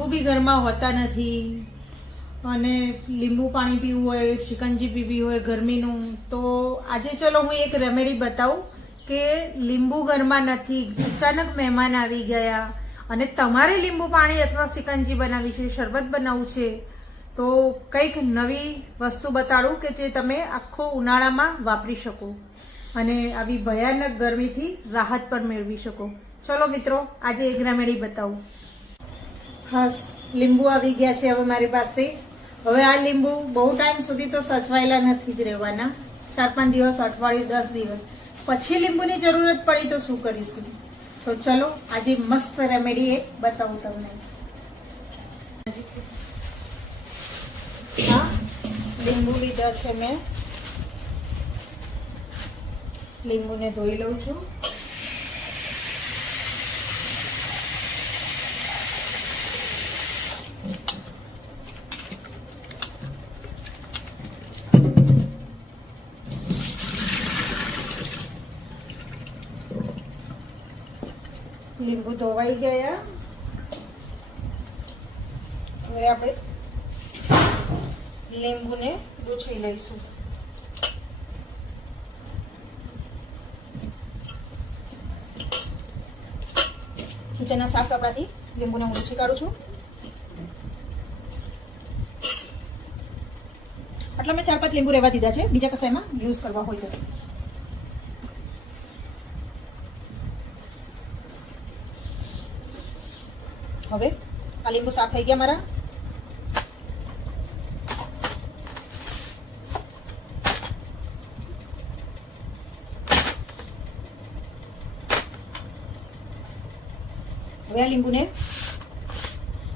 લીંબુ બી ઘરમાં હોતા નથી. અને લીંબુ પાણી પીવું હોય, શિકંજી પીવી હોય ગરમીનું, તો આજે ચલો હું એક રેમેડી બતાવું કે લીંબુ ઘરમાં નથી. અચાનક મહેમાન આવી ગયા અને તમારે લીંબુ પાણી અથવા શિકંજી બનાવી છે, શરબત બનાવવું છે, તો કંઈક નવી વસ્તુ બતાડું કે જે તમે આખો ઉનાળામાં વાપરી શકો અને આવી ભયાનક ગરમીથી રાહત પણ મેળવી શકો. ચલો મિત્રો, આજે એક રેમેડી બતાવું. ખાસ લીંબુ આવી ગયા છે હવે મારી પાસે. હવે આ લીંબુ બહુ ટાઈમ સુધી તો સચવાયેલા નથી જ રહેવાના. ચાર પાંચ દિવસ, અઠવાડિયું, દસ દિવસ. પછી લીંબુની જરૂરત પડી તો શું કરીશું? તો ચલો, આજે મસ્ત રેમેડી એ બતાવું તમને. હા, લીંબુ લીધા છે મેં. લીંબુને ધોઈ લઉં છું. લીંબુ ધોવાઈ ગયા. હવે આપણે લીંબુને લૂછી લઈશું. કિચનના સાફ કપડાથી લીંબુને હું લૂછી કાઢું છું. આટલા મેં ચાર પાંચ લીંબુ રહેવા દીધા છે. બીજા કસાયમાં યુઝ કરવા હોય તો. હવે આ લીંબુ સાફ થઈ ગયા મારા. હવે આ લીંબુને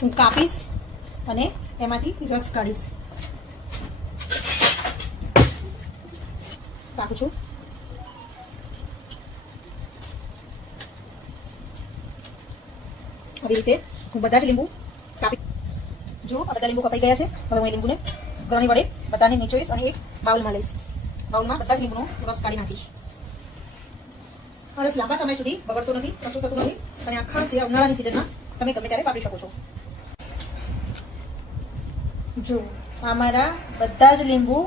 હું કાપીશ અને એમાંથી રસ કાઢીશ. કાપું છું. આવી રીતે બધા જ લીંબુ કાપી જો બધા લીંબુ કપાઈ ગયા છે, હવે હું એ લીંબુને ગરણી વડે બધાને નીચોઈશ અને એક બાઉલમાં લઈશ. બાઉલમાં બધા જ લીંબુનો રસ કાઢી નાખીશ. રસ લાંબા સમય સુધી બગડતો નથી કશું થતું નથી અને આખા ઉનાળાની સિઝનમાં તમે ગમે ત્યારે વાપરી શકો છો. જો, અમારા બધા જ લીંબુ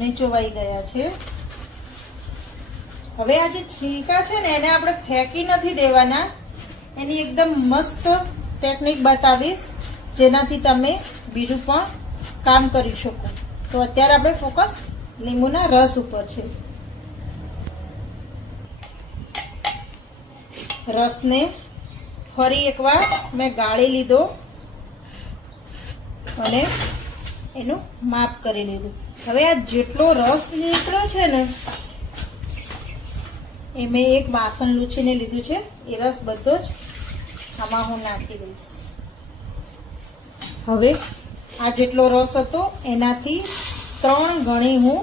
નીચોવાઈ ગયા છે. હવે આ જે છીકા છે ને, એને આપણે ફેંકી નથી દેવાના. એની એકદમ મસ્ત ટેકનિક બતાવીશ, જેનાથી તમે બીજું પણ કામ કરી શકો. તો અત્યારે આપણે ફોકસ લીંબુના રસ ઉપર છે. રસને ફરી એકવાર મેં ગાળી લીધો અને એનું માપ કરી લીધું. હવે આ જેટલો રસ નીકળ્યો છે ને, એ મેં એક વાસણ લૂછીને લીધું છે. એ રસ બધો જ આમાં હું નાખી દઈશ. હવે? આ જેટલો રસ હતો એનાથી ત્રણ ગણી હું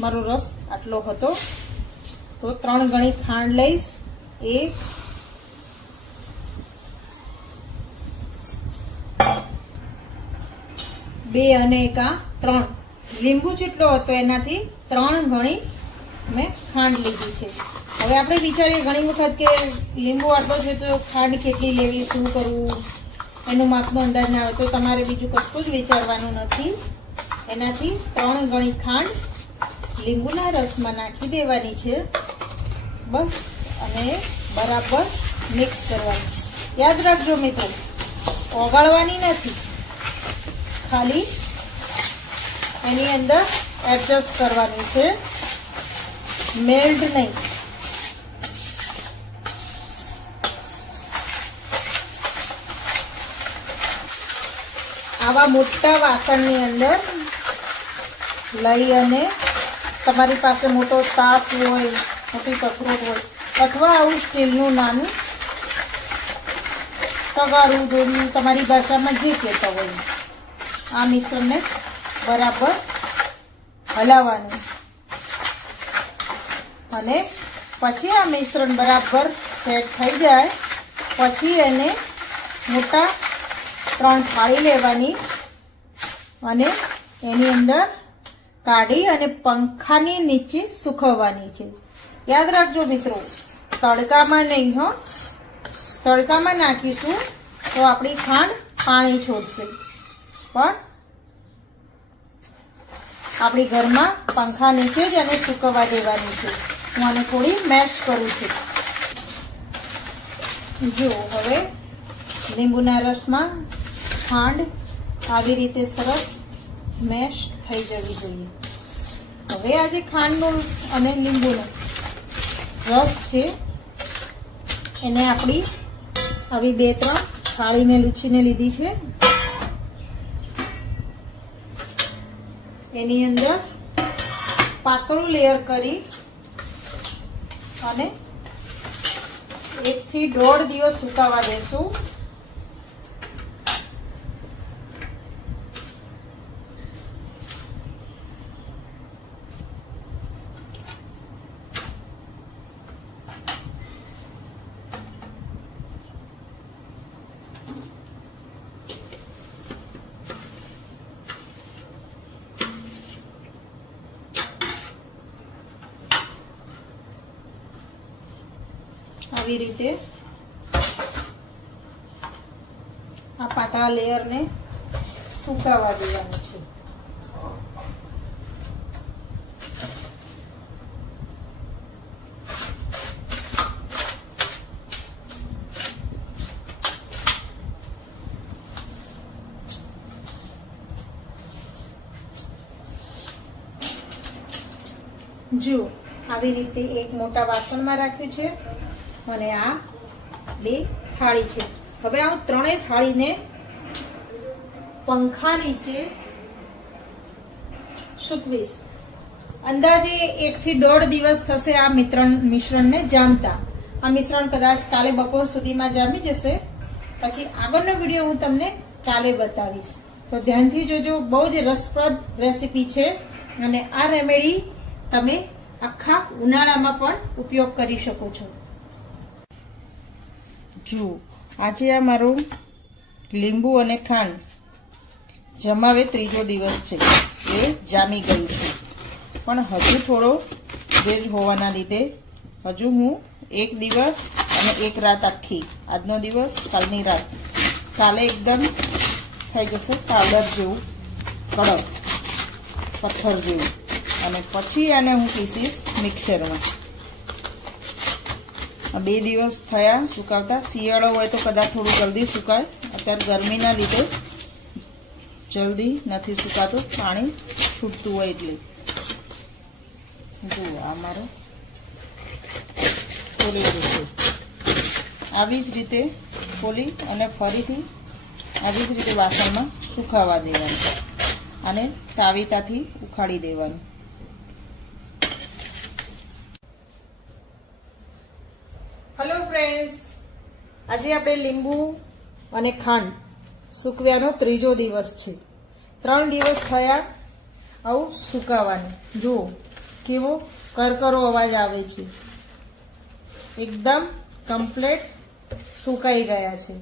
મારો રસ આટલો હતો. તો ત્રણ ગણી ખાંડ લઈશ. એક બે અને એક આ ત્રણ. લીંબુ જેટલો હતો એનાથી ત્રણ ગણી મેં ખાંડ લીધી છે. હવે આપણે વિચારીએ ઘણી વખત કે લીંબુ આટલો છે તો ખાંડ કેટલી લેવી, શું કરવું? એનું માપનો અંદાજ ના આવે તો તમારે બીજું કશું જ વિચારવાનું નથી. એનાથી ત્રણ ગણી ખાંડ લીંબુના રસમાં નાખી દેવાની છે. બસ, અને બરાબર મિક્સ કરવાની. યાદ રાખજો મિત્રો, ઓગાળવાની નથી. ખાલી એની અંદર એડજસ્ટ કરવાની છે. મેલ્ટ નહીં. આવા મોટા વાસણની અંદર લઈ અને તમારી પાસે મોટો તાપ હોય, મોટી કકરોટ હોય, અથવા આવું સ્ટીલનું નાનું તગારું દોરું તમારી ભાષામાં જે કહેતા હોય, આ મિશ્રણને બરાબર હલાવવાનું. અને પછી આ મિશ્રણ બરાબર સેટ થઈ જાય. પછી એને મોટા ત્રણ થાળી લેવાની અને એની અંદર કાઢી અને પંખાની નીચે સુકવવાની છે. યાદ રાખજો મિત્રો, તડકામાં નહીં હો. તડકામાં નાખીશું તો આપણી ખાંડ પાણી છોડશે. પણ આપણી ઘરમાં પંખા નીચે જ એને સૂકવવા દેવાની છે. હું આને થોડી મેશ કરું છું. જો હવે લીંબુના રસમાં ખાંડ આવી રીતે સરસ મેશ થઈ જવી જોઈએ. હવે આ જે ખાંડનો અને લીંબુનો રસ છે, એને આપણી આવી બે ત્રણ થાળી લૂછીને લીધી છે. એની અંદર પાતળું લેયર કરી અને એકથી દોઢ દિવસ સુકાવા દેશું. આવી રીતે આ પાતળા લેયરને સુકાવા દેવાનું છે. જો, આવી રીતે એક મોટા વાસણમાં રાખ્યું છે. અને આ બે થાળી છે. હવે આ ત્રણેય થાળીને પંખા નીચે સૂકવીશ. અંદાજે એક થી દોઢ દિવસ થશે આ મિશ્રણ મિશ્રણને જામતા. આ મિશ્રણ કદાચ કાલે બપોર સુધીમાં જામી જશે. પછી આગળનો વીડિયો હું તમને કાલે બતાવીશ. તો ધ્યાનથી જોજો, બહુ જ રસપ્રદ રેસીપી છે અને આ રેમેડી તમે આખા ઉનાળામાં પણ ઉપયોગ કરી શકો છો. જુઓ આજે આ મારું લીંબુ અને ખાંડ જમાવે ત્રીજો દિવસ છે. એ જામી ગયું છે. પણ હજુ થોડો ભેજ હોવાના લીધે હજુ હું એક દિવસ અને એક રાત આખી, આજનો દિવસ, કાલની રાત. કાલે એકદમ થઈ જશે પાવડર જેવું, કડક, પથ્થર જેવું. અને પછી આને હું પીસીશ મિક્સરમાં બે દિવસ થયા સુકાવતા. શિયાળો હોય તો કદાચ થોડું જલ્દી સુકાય. અત્યારે ગરમીના લીધે જલ્દી નથી સુકાતું. પાણી છૂટતું હોય એટલે. જુઓ, આ મારો ખોલી રીતે આવી જ રીતે ખોલી અને ફરીથી આવી જ રીતે વાસણમાં સુકાવા દેવાનું અને તાવીતાથી ઉખાડી દેવાનું. હેલો ફ્રેન્ડ્સ આજે આપણે લીંબુ અને ખાંડ સૂકવ્યાનો ત્રીજો દિવસ છે. ત્રણ દિવસ થયા આવું સુકાવાનું. જુઓ, કેવો કરકરો અવાજ આવે છે. એકદમ કમ્પ્લેટ સુકાઈ ગયા છે.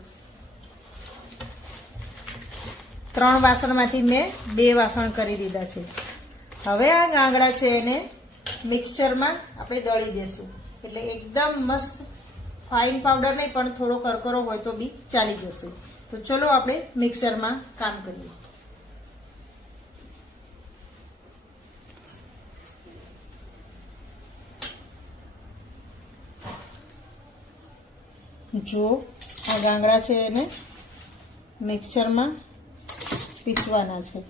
ત્રણ વાસણમાંથી મેં બે વાસણ કરી દીધા છે. હવે આ ગાંગડા છે એને મિક્સચરમાં આપણે દળી દેશું. એટલે એકદમ મસ્ત ફાઇન પાવડર નહીં, પણ થોડો કરકરો હોય તો બી ચાલી જશે. તો ચલો આપણે મિક્સરમાં કામ કરીએ. જો આ ગાંગડા છે એને મિક્સરમાં પીસવાના છે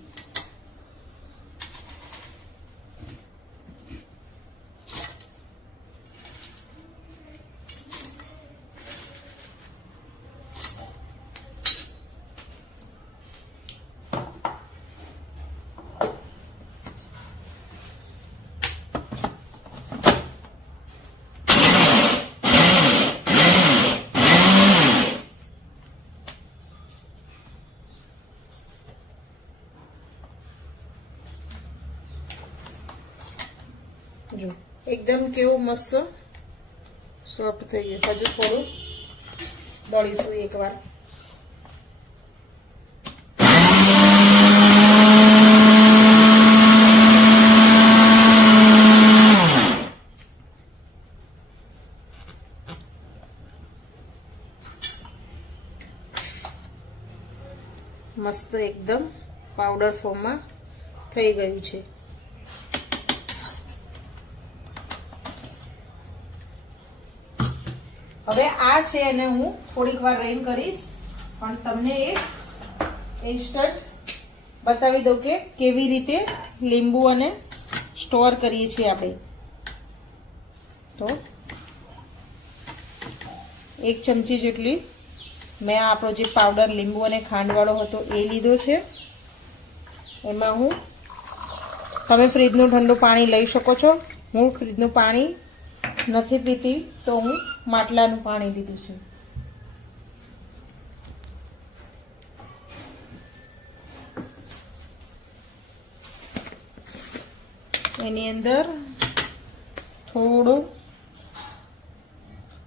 જો એકદમ કેવું મસ્ત. સોફ્ટ થઈ ગયું હજુ થોડું. દળીશું એકવાર. મસ્ત એકદમ પાવડર ફોર્મમાં થઈ ગયું છે. હવે આ છે એને હું થોડીક વાર રેન કરીશ, પણ તમને એક ઇન્સ્ટન્ટ બતાવી દઉં કે કેવી રીતે લીંબુ અને સ્ટોર કરીએ છીએ આપણે. તો એક ચમચી જેટલી મેં આપણો જે પાવડર લીંબુ અને ખાંડવાળો હતો એ લીધો છે. એમાં હું, તમે ફ્રીજનું ઠંડુ પાણી લઈ શકો છો. હું ફ્રીજનું પાણી નથી પીતી, તો હું માટલાનું પાણી લીધું છે. એની અંદર થોડું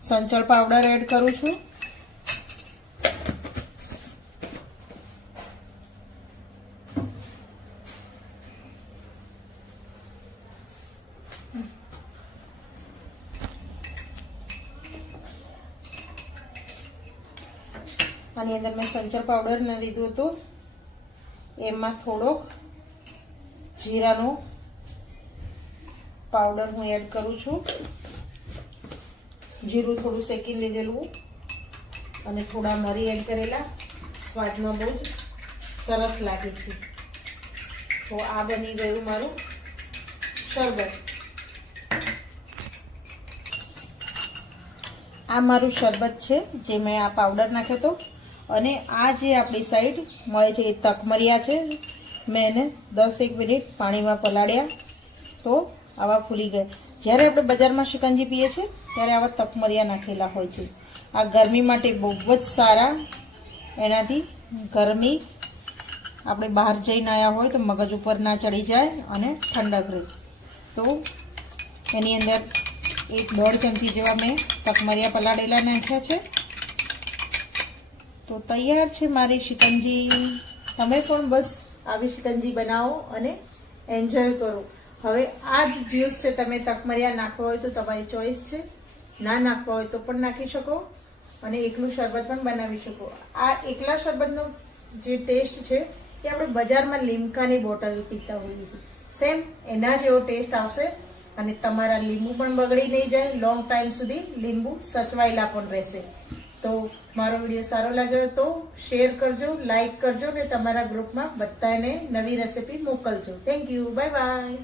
સંચળ પાવડર એડ કરું છું આની અંદર મેં સંચર પાવડર ના લીધું હતું. એમાં થોડોક જીરાનો પાવડર હું એડ કરું છું. જીરું થોડું શેકી લીધેલું અને થોડા મરી એડ કરેલા. સ્વાદમાં બહુ જ સરસ લાગે છે. તો આ બની ગયું મારું શરબત. આ મારું શરબત છે જે મેં આ પાવડર નાખ્યો હતો. અને આ જે આપણી સાઈડ મળે છે એ તકમરિયા છે. મેં એને દસ એક મિનિટ પાણીમાં પલાળ્યા તો આવા ફૂલી ગયા. જ્યારે આપણે બજારમાં શિકંજી પીએ છીએ, ત્યારે આવા તકમરિયા નાખેલા હોય છે. આ ગરમી માટે બહુ જ સારા. એનાથી ગરમી આપણે બહાર જઈને આવ્યા હોય તો મગજ ઉપર ના ચડી જાય અને ઠંડક રહે. તો એની અંદર એક દોઢ ચમચી જેવા મેં તકમરિયા પલાળેલા નાખ્યા છે. તો તૈયાર છે મારી શિકંજી. તમે પણ બસ આવી શિકંજી બનાવો અને એન્જોય કરો. હવે આ જ જ્યુસ છે, તમે તકમરિયા નાખવા હોય તો તમારી ચોઈસ છે. ના નાખવા હોય તો પણ નાખી શકો અને એકલું શરબત પણ બનાવી શકો. આ એકલા શરબતનો જે ટેસ્ટ છે એ આપણે બજારમાં લીમકાની બોટલ પીતા હોઈએ છીએ. સેમ એના જેવો ટેસ્ટ આવશે અને તમારા લીંબુ પણ બગડી નહીં જાય. લોંગ ટાઈમ સુધી લીંબુ સચવાયેલા પણ રહેશે. તો મારો વીડિયો સારો લાગ્યો તો શેર કરજો લાઈક કરજો ને તમારા ગ્રુપમાં બધાને નવી રેસીપી મોકલજો. Thank you bye bye